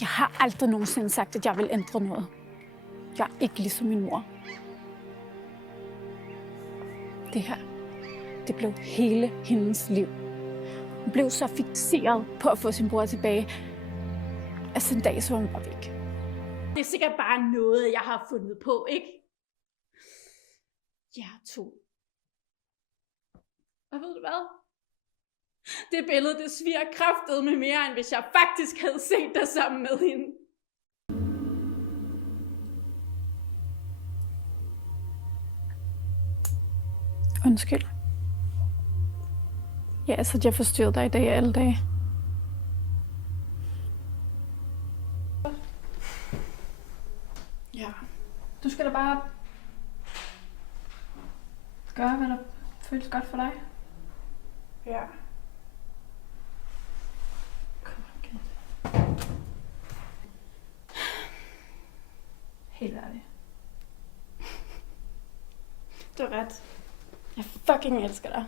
Jeg har aldrig nogensinde sagt, at jeg vil ændre noget. Jeg er ikke ligesom min mor. Det her, det blev hele hendes liv. Hun blev så fikseret på at få sin bror tilbage, at sådan en dag, så hun var væk. Det er sikkert bare noget, jeg har fundet på, ikke? Jeg to. Og ved du hvad? Det billede, det sviger kraftedeme mere, end hvis jeg faktisk havde set dig sammen med hende. Undskyld. Ja, altså, jeg forstyrrede dig i dag alle dage. Ja. Du skal da bare gøre, hvad der føles godt for dig. Ja. Kom on, Kate. Helt ærligt. Du har ret. Jeg fucking elsker dig.